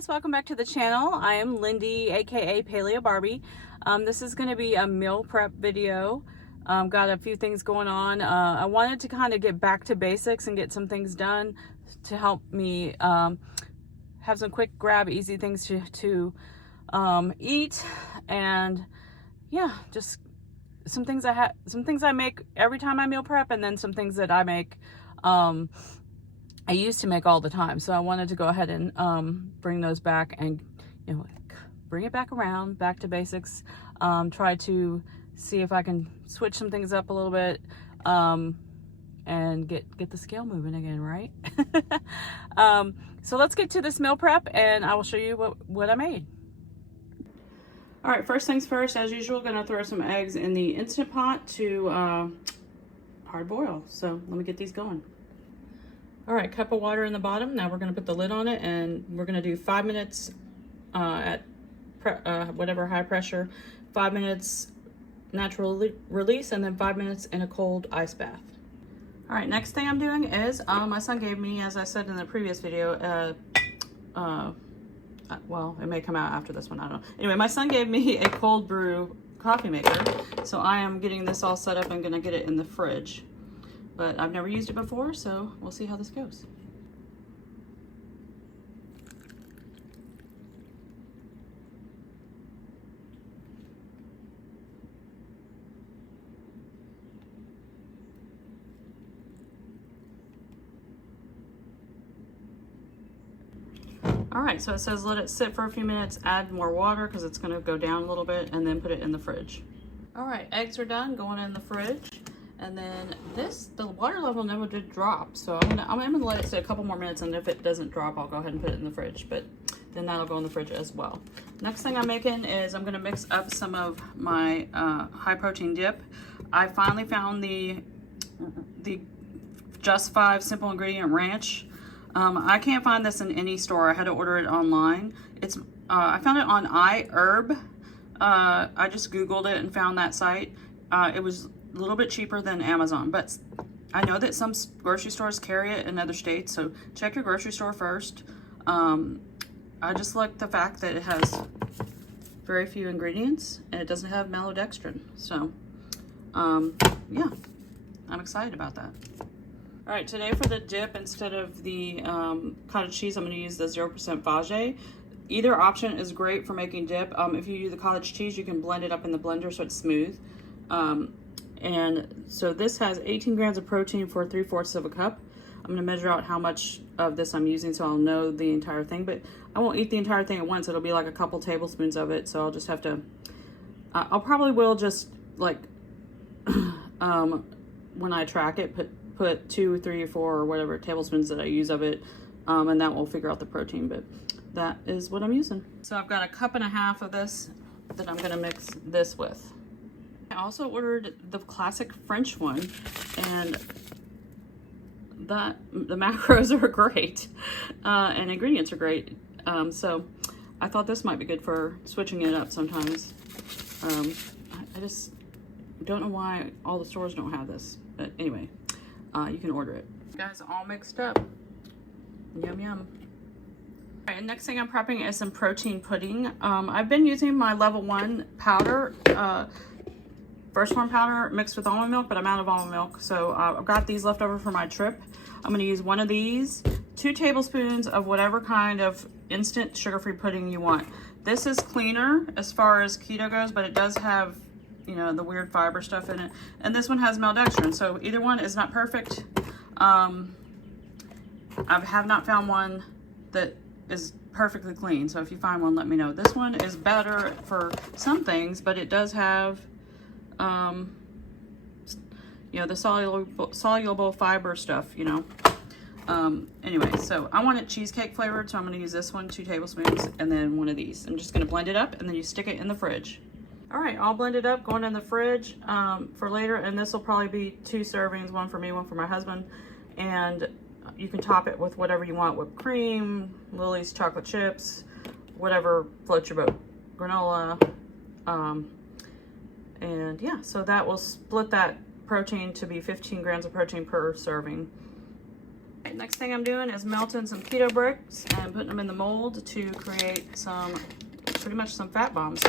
guys, welcome back to the channel. I am Lindy, aka Paleo Barbie. This is going to be a meal prep video. Got a few things going on. I wanted to kind of get back to basics and get some things done to help me have some quick grab easy things to eat, and yeah, just some things I make every time I meal prep, and then some things that I make I used to make all the time. So I wanted to go ahead and bring those back and, you know, bring it back around, back to basics. Try to see if I can switch some things up a little bit and get the scale moving again, right? So let's get to this meal prep and I will show you what I made. All right, first things first, as usual, gonna throw some eggs in the Instant Pot to hard boil. So let me get these going. All right, cup of water in the bottom. Now we're gonna put the lid on it and we're gonna do 5 minutes at whatever high pressure, 5 minutes natural release, and then 5 minutes in a cold ice bath. All right, next thing I'm doing is, my son gave me, as I said in the previous video, well, it may come out after this one, I don't know. Anyway, my son gave me a cold brew coffee maker. So I am getting this all set up and gonna get it in the fridge. But I've never used it before, so we'll see how this goes. All right, so it says let it sit for a few minutes, add more water because it's gonna go down a little bit, and then put it in the fridge. All right, eggs are done, going in the fridge. And then the water level never did drop. So I'm gonna let it sit a couple more minutes, and if it doesn't drop, I'll go ahead and put it in the fridge, but then that'll go in the fridge as well. Next thing I'm making is I'm gonna mix up some of my high protein dip. I finally found the Just 5 simple ingredient ranch. I can't find this in any store. I had to order it online. I found it on iHerb. I just Googled it and found that site. It was a little bit cheaper than Amazon, but I know that some grocery stores carry it in other states, so check your grocery store first. I just like the fact that it has very few ingredients and it doesn't have maltodextrin. So yeah, I'm excited about that. All right, today for the dip, instead of the cottage cheese, I'm going to use the 0% Fage. Either option is great for making dip. If you use the cottage cheese, you can blend it up in the blender so it's smooth. And so this has 18 grams of protein for 3/4 of a cup. I'm gonna measure out how much of this I'm using so I'll know the entire thing, but I won't eat the entire thing at once. It'll be like a couple tablespoons of it. So I'll just have to, I'll probably will just like, when I track it, put 2, 3, or 4 or whatever tablespoons that I use of it. And that will figure out the protein, but that is what I'm using. So I've got a 1.5 cups of this that I'm gonna mix this with. I also ordered the classic French one, and the macros are great, and ingredients are great. So I thought this might be good for switching it up sometimes. I just don't know why all the stores don't have this, but anyway, you can order it. Guys, all mixed up. Yum, yum. All right, next thing I'm prepping is some protein pudding. I've been using my level 1 powder, First Form powder mixed with almond milk, but I'm out of almond milk. So I've got these left over for my trip. I'm gonna use one of these, 2 tablespoons of whatever kind of instant sugar-free pudding you want. This is cleaner as far as keto goes, but it does have, you know, the weird fiber stuff in it. And this one has maltodextrin, so either one is not perfect. I have not found one that is perfectly clean. So if you find one, let me know. This one is better for some things, but it does have you know, the soluble fiber stuff, you know. Anyway, so I want it cheesecake flavored, so I'm going to use this one, 2 tablespoons, and then one of these. I'm just going to blend it up, and then you stick it in the fridge. All right, all blended up, going in the fridge for later, and this will probably be 2 servings, one for me, one for my husband, and you can top it with whatever you want, whipped cream, Lily's chocolate chips, whatever floats your boat, granola, and yeah, so that will split that protein to be 15 grams of protein per serving. Right, next thing I'm doing is melting some keto bricks and putting them in the mold to create some, pretty much some fat bombs.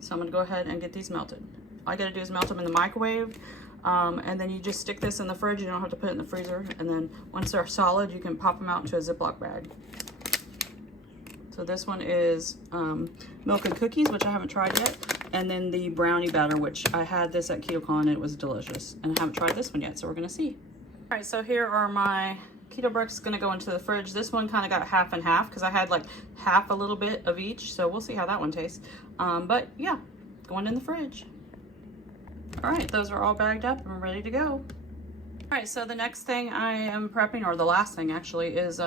So I'm gonna go ahead and get these melted. All I gotta do is melt them in the microwave, and then you just stick this in the fridge. You don't have to put it in the freezer. And then once they're solid, you can pop them out into a Ziploc bag. So this one is milk and cookies, which I haven't tried yet. And then the brownie batter, which I had this at KetoCon and it was delicious. And I haven't tried this one yet, so we're gonna see. All right, so here are my keto bricks gonna go into the fridge. This one kind of got half and half because I had like half a little bit of each. So we'll see how that one tastes. But yeah, going in the fridge. All right, those are all bagged up and ready to go. All right, so the next thing I am prepping, or the last thing actually, is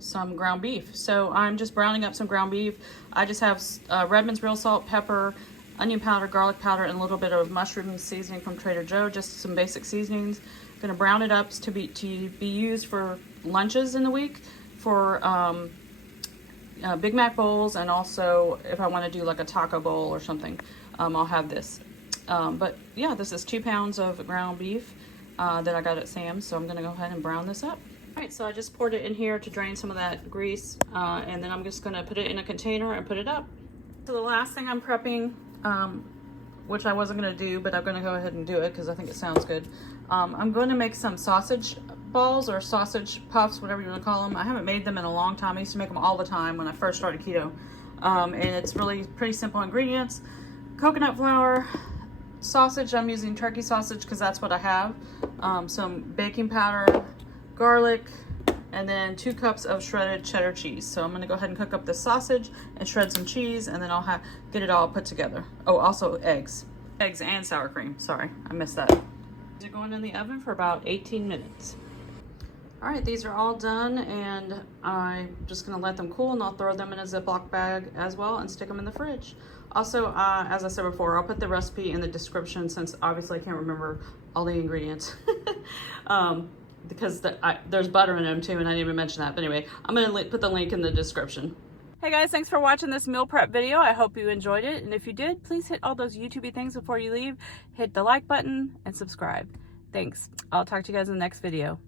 some ground beef. So I'm just browning up some ground beef. I just have Redmond's real salt, pepper, onion powder, garlic powder, and a little bit of mushroom seasoning from Trader Joe, just some basic seasonings. I'm gonna brown it up to be used for lunches in the week, for Big Mac bowls, and also if I wanna do like a taco bowl or something, I'll have this. But yeah, this is 2 pounds of ground beef that I got at Sam's, so I'm gonna go ahead and brown this up. All right, so I just poured it in here to drain some of that grease, and then I'm just gonna put it in a container and put it up. So the last thing I'm prepping, which I wasn't gonna do, but I'm gonna go ahead and do it because I think it sounds good. I'm going to make some sausage balls or sausage puffs, whatever you wanna call them. I haven't made them in a long time. I used to make them all the time when I first started keto. And it's really pretty simple ingredients. Coconut flour, sausage, I'm using turkey sausage because that's what I have. Some baking powder, garlic, and then 2 cups of shredded cheddar cheese. So I'm gonna go ahead and cook up the sausage and shred some cheese, and then I'll get it all put together. Oh, also eggs. Eggs and sour cream, sorry, I missed that. These are going in the oven for about 18 minutes. All right, these are all done, and I'm just gonna let them cool, and I'll throw them in a Ziploc bag as well and stick them in the fridge. Also, as I said before, I'll put the recipe in the description since obviously I can't remember all the ingredients. Because there's butter in them too, and I didn't even mention that. But anyway, I'm gonna put the link in the description. Hey guys, thanks for watching this meal prep video. I hope you enjoyed it. And if you did, please hit all those YouTube-y things before you leave. Hit the like button and subscribe. Thanks. I'll talk to you guys in the next video.